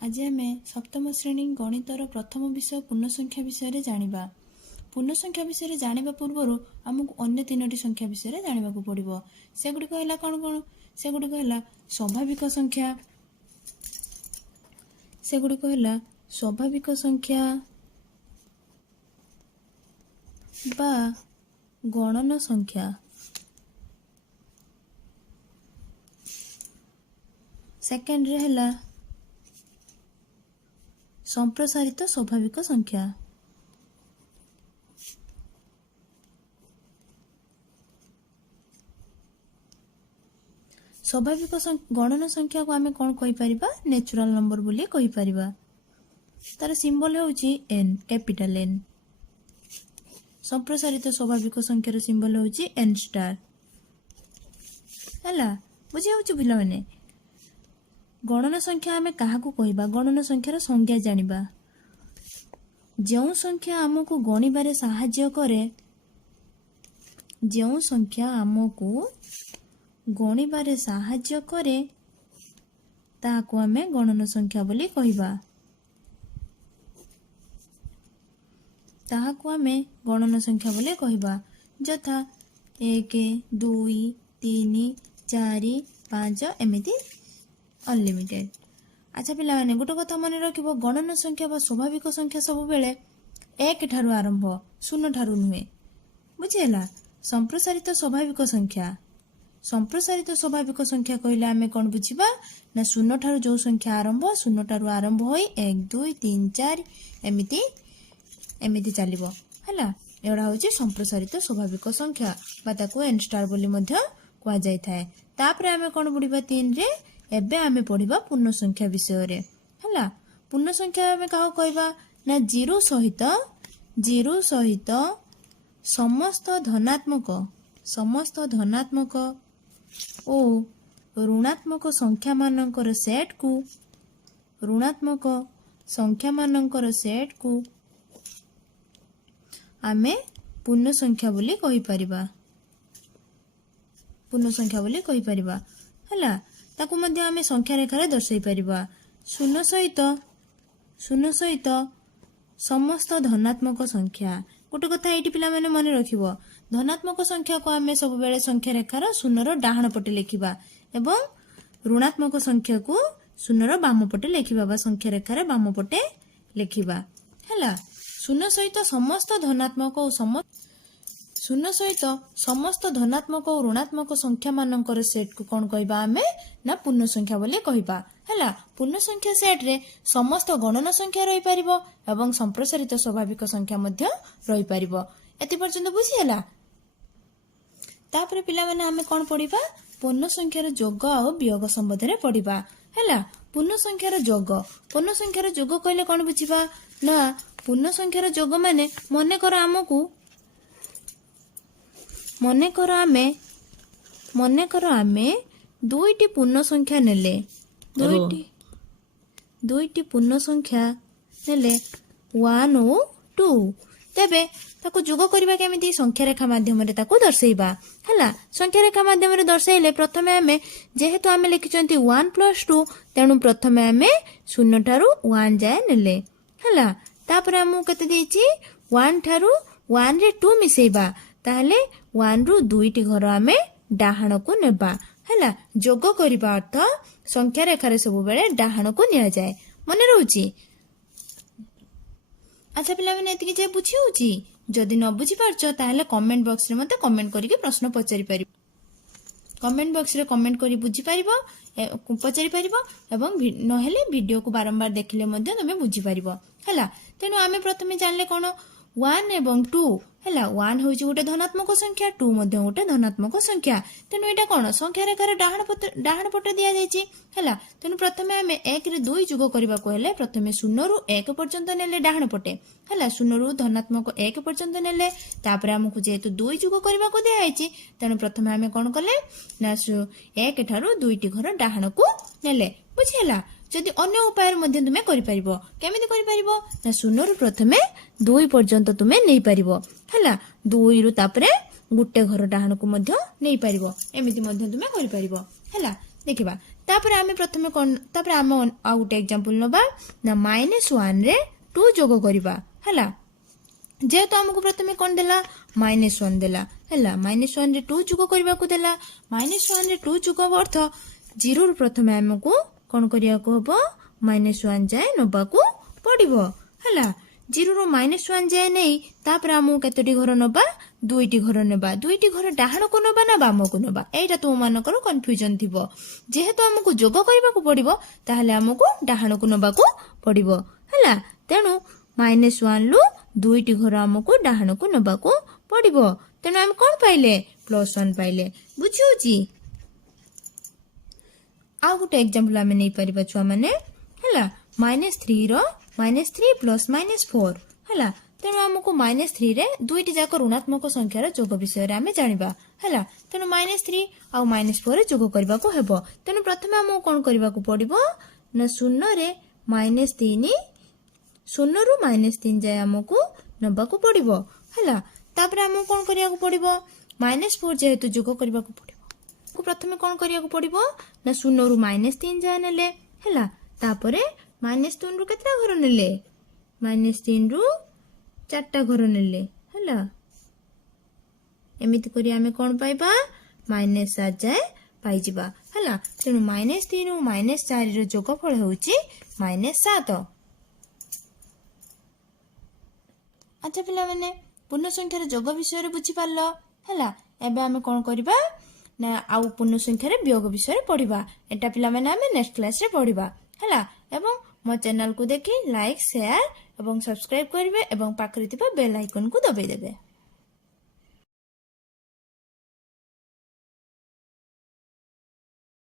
आज आम सप्तम श्रेणी गणितर प्रथम विषय पूर्णसंख्या विषय जानिबा। पूर्णसंख्या विषय जानिबा पूर्व आमको अन्य तीनोटी संख्या विषय जानिबाकु पड़िबो। सेगुडिक हैला कोन कोन? सेगुडिक हैला स्वाभाविक संख्या, सेगुडिक हैला स्वाभाविक संख्या बा गणन संख्या। सेकेंड रे हैला संप्रसारित स्वाभाविक संख्या। स्वाभाविक गणन संख्या को आमे कौन कहि परिबा? नेचुरल नंबर बोली कहि परिबा। तार सिंबल होउची n, कैपिटल N। संप्रसारित स्वाभाविक संख्यार सिंबल होउची n स्टार। हला बुझी होउची भिला माने। गणन संख्या आमे काहाकू कहिबा? गणन संख्यार संज्ञा जानिबा। जेउ संख्या आमको गणिबारे सहाय्य करे, जेउ संख्या आमको गणिबारे सहाय्य करे ताको आमे गणन संख्या बोली कहिबा। ताहाको आमे गणन संख्या बोली कहिबा। जथा 1 2 3 4 5 एमिति अनलिमिटेड। अच्छा पिला माने गोटे कथा मन रखिबो, गणन संख्या बा स्वाभाविक संख्या सब बेले 1 ठारू आरंभ, 0 ठारू नुहे। बुझिला? संप्रसारित स्वाभाविक संख्या, संप्रसारित स्वाभाविक संख्या कहले आमे कोन बुझिबा ना 0 ठारू जो संख्या आरंभ, 0 ठारू आरंभ होई 1 2 3 4 एमिति एमिति चलिबो। हला एडा होची संप्रसारित स्वाभाविक संख्या बा ताको n स्टार बोली मध्य कोआ जाय थाए। तापरे आमे कोन बुडिबा 3 रे एबे आमे पढ़िबा पूर्ण संख्या विषय रे। हला पूर्ण संख्या आमे काहो कहबा ना 0 सहित समस्त धनात्मक ओ ऋणात्मक संख्या मानकर सेट को, ऋणात्मक संख्या मानकर सेट को आमे पूर्ण संख्या बोली कहि परिबा। पूर्ण संख्या बोली कहि परिबा। हला ताकू मध्य आमे संख्या रेखारे दर्शाई परिबा। 0 सहित समस्त धनात्मक संख्या। गोटे कथा एटी पिला माने मन रखिबो, धनात्मक संख्या को आमे सब बेले संख्या रेखार 0 रो डाहाण पटे लेखिबा एवं ऋणात्मक संख्या को 0 रो बाम पटे लेखिबा बा संख्या रेखारे बाम पटे लेखिबा। हला 0 सहित समस्त धनात्मक और 0 सहित समस्त धनात्मक और ऋणात्मक संख्या मानकर सेट को कौन कहबा आमे ना पूर्ण संख्या बोली कहबा। हला पूर्ण संख्या सेट रे समस्त गणन संख्या रही परिबो एवं संप्रसारित स्वाभाविक संख्या मध्य रही परिबो। एति पर्यंत बुझी हला। तापरे पिला माने आमे कोन पढिबा? पूर्ण संख्यार जोग और वियोग संबंध रे पढिबा। हला पूर्ण संख्यार जोग, पूर्ण संख्यार जोग कहले कोन बुझिबा ना पूर्ण संख्यार जोग माने मने करो आमे दुईटी पूर्ण संख्या नेले, दुईटी पूर्ण संख्या नेले 1 और 2, तेबे ताको जोग करबा केमिति? संख्या रेखा माध्यम रे ताको दर्शाइबा। हला संख्या रेखा माध्यम रे दर्शाइले प्रथमे आमे जेहेतु आमे लिखिचंती 1 + 2 तेनु प्रथमे आमे 0 ठारू 1 जाय नेले। हला तापर हमु कते देछि 1 ठारू 1 रे 2 मिसेइबा, ताहले 1 रु 2 टी घर आमे डाहाण को नेबा। हला जोग करबा अर्थ संख्या रेखारे सब बेले डाहाण को निया जाय। मने रहउची? अच्छा पिला माने एतिकी जे बुझी होउची? जदि न बुझी पारछो ताहले कमेंट बॉक्स रे मते कमेंट करिके प्रश्न पचारि पारिबो। कमेंट बॉक्स रे कमेंट करी बुझी पारिबो, पचारि पारिबो एवं नहेले वीडियो को बारंबार देखिले मते तमे बुझी पारिबो। हला तेनु आमे प्रथमे जानले कोन 1 एवं 2। हला 1 होउची गोटे धनात्मक संख्या, 2 मध्ये गोटे धनात्मक संख्या। तेनु एटा कोन संख्या रेखार डाहाण पटे दिया जायछि। हला तेनु प्रथमे आमे 1 रे 2 जोग करबा को हेले प्रथमे 0 रु 1 पर्यंत नेले डाहाण पटे। हला 0 रु धनात्मक 1 पर्यंत नेले, तापर हमकु जेतु 2 जोग करबा को दिया आइछि तेनु प्रथमे आमे कोन कले ना 1 ठारू 2 टी घर डाहाण को नेले। बुझिला? जदि अन्य उपाय मध्य तुमे करि परिबो। केमिति करि परिबो ना 0 रु प्रथमे 2 पर्यंत तुमे नै परिबो। हला 2 रु तापरे गुटे घर डाहाण को मध्य नै परिबो। एमिति मध्य तुमे करि परिबो। हला देखिबा तापर आमे प्रथमे कोन तापर आमे आ गोटे एग्जांपल नबा ना -1 रे 2 जोग करिबा हला जेहेतु हमको प्रथमे कोन देला -1 देला हला -1 रे 2 जोग करबा को देला -1 रे 2 जोग अर्थ 0 रु प्रथमे हमको कोन करिया को हबो -1 जाय नबा को पड़िबो हला 0 रु -1 जाय नै तापर हमको केतोटी घर नबा दुईटी घर नेबा दुईटी घर डाहाण को नबा ना बाम को नबा एटा तुम मानकर कन्फ्यूजन थिबो जेहेतु हमको जोग करबा को पड़िबो ताहले हमको डाहाण को नबा को पड़िबो हला तेनु -1 लु दुईटी घर हमको डाहाण को नबा को पड़िबो तेनु हम कोन पाइले +1 पाइले बुझियोची आ गुटे एग्जांपल हमें नै परिबा छुआ माने हला -3 रो -3 प्लस -4 हला तेणु आमको -3 रे दुईटी जाक ऋणात्मक संख्यार जोग विषय रे आमे जानिबा हला तेणु -3 आ -4 रे जोग करबा को हेबो तेणु प्रथमे हम कोन करबा को पड़िबो ना 0 रे -3 0 रु -3 जाय हमको नबा को पड़िबो हला तापर हम कोन करिया को पड़िबो -4 जेहेतु जोग करबा को पड़िबो को प्रथमे कोन करिया को पड़िबो ना 0 रु -3 जाय नेले हला तापरे -3 रु केतरा घर नेले -3 रु 4टा घर नेले हला एमिति करी आमे कोन पाइबा -7 जाय पाइ जिबा हला तेनु -3 रु -4 रो जोगफल होउची -7 अच्छा पिला माने पूर्ण संख्यार जोग विषय रे बुझी पारलो हला एबे आमे कोन करबा ना आउ पूर्ण संख्यार वियोग विषय रे पढिबा एटा पिला माने आमे नेक्स्ट क्लास रे पढिबा हला एवं मो चैनल को देखि लाइक शेयर एवं सब्सक्राइब करिवे एवं पाखरे थिबा बेल आइकन को दबाई देबे।